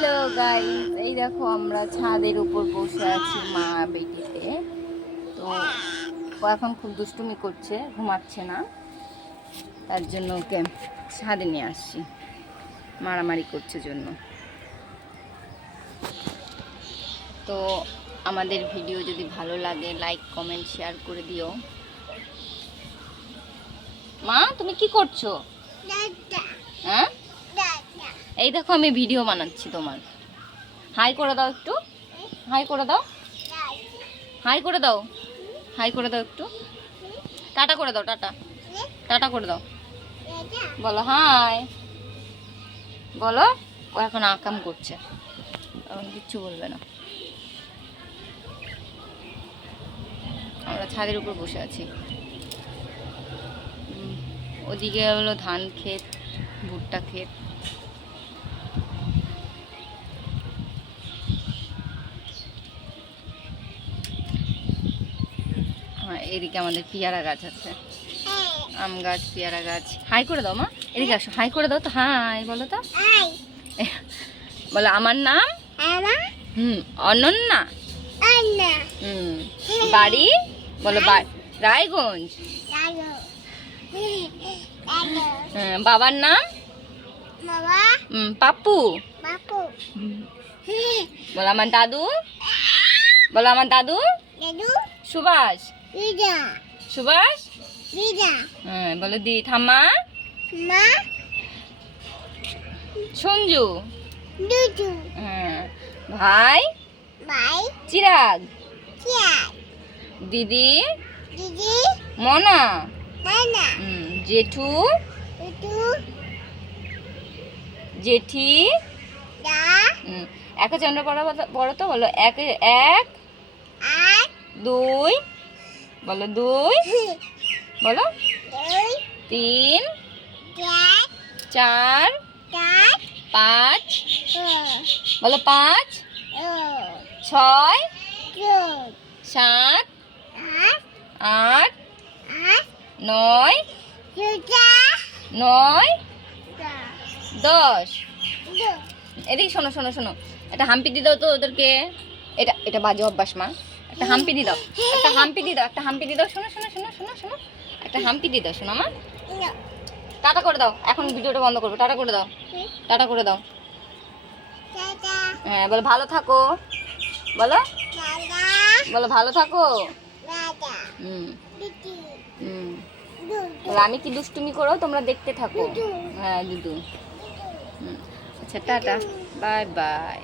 Hello guys, এই দেখো আমরা ছাদের উপর বসে আছি মা বেটিতে। তো ও এখন খুব দুষ্টুমি করছে, ঘুমাচ্ছে না, তার জন্য ওকে ছাদে নিয়ে আসছি, মারামারি করছে জন্য। তো আমাদের ভিডিও যদি ভালো লাগে লাইক কমেন্ট শেয়ার করে দিও। মা তুমি কি করছো? হ্যাঁ, এই দেখো আমি ভিডিও বানাচ্ছি তোমার। হাই করে দাও একটু, হাই করে দাও, হাই করে দাও, হাই করে দাও একটু, টাটা করে দাও, টাটা টাটা করে দাও, বলো হাই, বলো। ও এখন আকাম করছে, এখন কিচ্ছু বলবে না। আমরা ছাদের উপর বসে আছি। ওদিকে হলো ধান ক্ষেত, ভুট্টা ক্ষেত। এদিকে আমাদের পেয়ারা গাছ আছে, আম গাছ, পেয়ারা গাছ। হাই করে দাও মা, এদিকে আসো, হাই করে দাও তো, হাই বলো তো, বলো আমার নাম অনন্যা। বাড়ি বলো রায়গঞ্জ। বাবার নাম পাপ্পু। বলো আমার দাদু, বলো আমার দাদু সুভাষ। সুভাষ। হ্যাঁ বলো দি ঠাম্মা সঞ্জু। হ্যাঁ ভাই চিরাগ। দিদি মনা। জেঠু জেঠি। এক চন্দ্র পড়ো তো, বলো এক এক, দুই বলো, দুই বলো, তিন, চার, পাঁচ বলো, পাঁচ, ছয়, সাত, আট, নয়, নয়, 10। এদিকে শোনো শোনো শোনো, একটা হাম্পি দিয়ে দাও তো ওদেরকে। এটা এটা বাজে অভ্যাস মা, একটা হাম্পি দিয়ে দাও, একটা হাম্পি দিয়ে দাও, একটা হাম্পি দিয়ে দাও। শোনো শোনো শোনো শোনো শোনো, একটা হাম্পি দিয়ে দাও শোনো মা। টাটা করে দাও, এখন ভিডিওটা বন্ধ করবো। টাটা করে দাও, টাটা করে দাও। হ্যাঁ বলো ভালো থাকো, বলো, বলো ভালো থাকো। বলো আমি কি দুষ্টুমি করো তোমরা দেখতে থাকো। হ্যাঁ দুদু। আচ্ছা টাটা, বাই বাই।